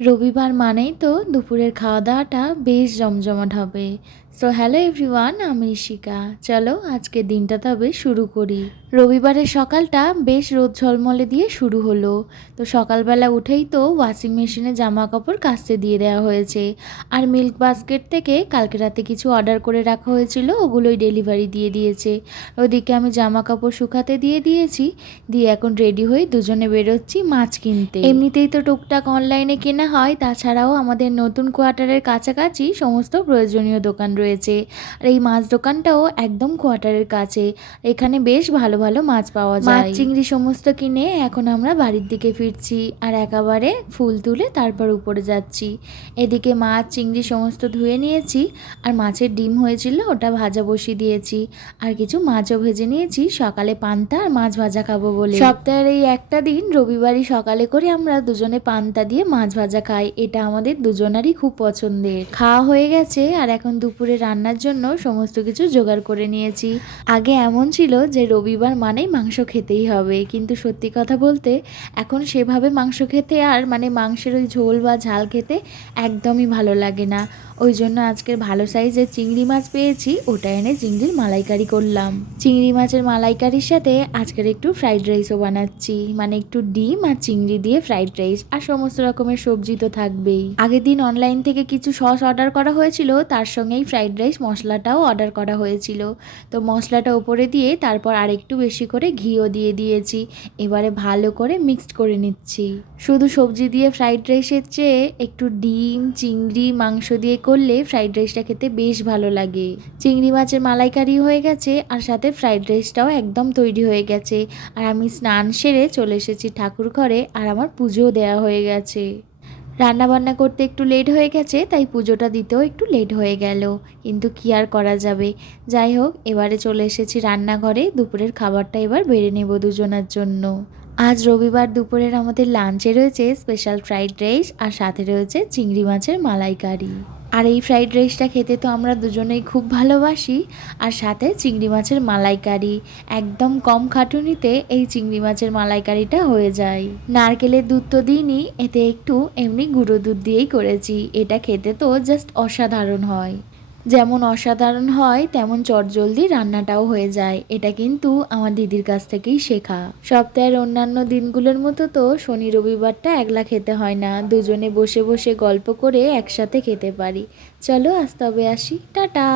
রবিবার মানেই তো দুপুরের খাওয়া দাওয়াটা বেশ জমজমাট হবে। সো হ্যালো এভরিওয়ান, আমি ইশিকা। চলো আজকের দিনটা তবে শুরু করি। রবিবারের সকালটা বেশ রোদ ঝলমলে দিয়ে শুরু হলো। তো সকালবেলা উঠেই তো ওয়াশিং মেশিনে জামা কাপড় কাচতে দিয়ে দেওয়া হয়েছে। আর মিল্ক বাস্কেট থেকে কালকে রাতে কিছু অর্ডার করে রাখা হয়েছিল, ওগুলোই ডেলিভারি দিয়ে দিয়েছে। ওদিকে আমি জামা কাপড় শুকাতে দিয়ে দিয়েছি, দিয়ে এখন রেডি হয়ে দুজনে বেরোচ্ছি মাছ কিনতে। এমনিতেই তো টুকটাক অনলাইনে কেনা হয়, তাছাড়াও আমাদের নতুন কোয়ার্টারের কাছাকাছি সমস্ত প্রয়োজনীয় দোকান রয়েছে। আর এই মাছ দোকানটাও একদম কোয়ার্টারের কাছে। এখানে বেশ ভালো ভালো মাছ পাওয়া যায়। মাছ চিংড়ি সমস্ত কিনে এখন আমরা বাড়ির দিকে ফিরছি, আর একেবারে ফুল তুলে তারপর উপরে যাচ্ছি। এদিকে মাছ চিংড়ি সমস্ত ধুয়ে নিয়েছি, আর মাছের ডিম হয়েছিল ওটা ভাজা বসিয়ে দিয়েছি। আর কিছু মাছও ভেজে নিয়েছি, সকালে পান্তা আর মাছ ভাজা খাবো বলে। সপ্তাহের এই একটা দিন রবিবারই সকালে করে আমরা দুজনে পান্তা দিয়ে মাছ ভাজা খাই। এটা আমাদের দুজনারই খুব পছন্দের। খাওয়া হয়ে গেছে, আর এখন দুপুরে রান্নার জন্য সমস্ত কিছু জোগাড় করে নিয়েছি। আগে এমন ছিল যে রবিবার মানেই মাংস খেতেই হবে, কিন্তু সত্যি কথা বলতে এখন সেভাবে মাংস খেতে আর মাংসের ওই ঝোল বা ঝাল খেতে একদমই ভালো লাগে না। ওই জন্য আজকের ভালো সাইজের চিংড়ি মাছ পেয়েছি, ওটা এনে চিংড়ির মালাইকারি করলাম। চিংড়ি মাছের মালাইকারির সাথে আজকের একটু ফ্রাইড রাইসও বানাচ্ছি, একটু ডিম আর চিংড়ি দিয়ে ফ্রাইড রাইস, আর সমস্ত রকমের সবজি তো থাকবেই। আগের দিন অনলাইন থেকে কিছু সস অর্ডার করা হয়েছিল, তার সঙ্গেই ফ্রাইড রাইস মশলাটাও অর্ডার করা হয়েছিল। তো মশলাটা উপরে দিয়ে তারপর আরেকটু বেশি করে ঘিও দিয়ে দিয়েছি। এবারে ভালো করে মিক্সড করে নিচ্ছি। শুধু সবজি দিয়ে ফ্রাইড রাইসের চেয়ে একটু ডিম চিংড়ি মাংস দিয়ে করলে ফ্রাইড রাইসটা খেতে বেশ ভালো লাগে। চিংড়ি মাছের মালাইকারি হয়ে গেছে, আর সাথে ফ্রাইড রাইসটাও একদম তৈরি হয়ে গেছে। আর আমি স্নান সেরে চলে এসেছি ঠাকুর ঘরে, আর আমার পুজোও দেওয়া হয়ে গেছে। রান্না বান্না করতে একটু লেট হয়ে গেছে, তাই পুজোটা দিতেও একটু লেট হয়ে গেল, কিন্তু কি আর করা যাবে। যাই হোক, এবারে চলে এসেছি রান্নাঘরে। দুপুরের খাবারটা এবার বেড়ে নেব দুজনের জন্য। আজ রবিবার দুপুরের আমাদের লাঞ্চে রয়েছে স্পেশাল ফ্রাইড রাইস, আর সাথে রয়েছে চিংড়ি মাছের মালাইকারি। আর এই ফ্রাইড রাইসটা খেতে তো আমরা দুজনেই খুব ভালোবাসি, আর সাথে চিংড়ি মাছের মালাইকারি। একদম কম খাটুনিতে এই চিংড়ি মাছের মালাইকারিটা হয়ে যায়। নারকেলের দুধ তো দিইনি, এতে একটু এমনি গুঁড়ো দুধ দিয়েই করেছি। এটা খেতে তো জাস্ট অসাধারণ হয়। যেমন অসাধারণ হয় তেমন চটজলদি রান্নাটাও হয়ে যায়। এটা কিন্তু আমার দিদির কাছ থেকেই শেখা। সপ্তাহের অন্যান্য দিনগুলোর মতো তো শনি রবিবারটা একলা খেতে হয় না, দুজনে বসে বসে গল্প করে একসাথে খেতে পারি। চলো আজ তবে আসি, টাটা।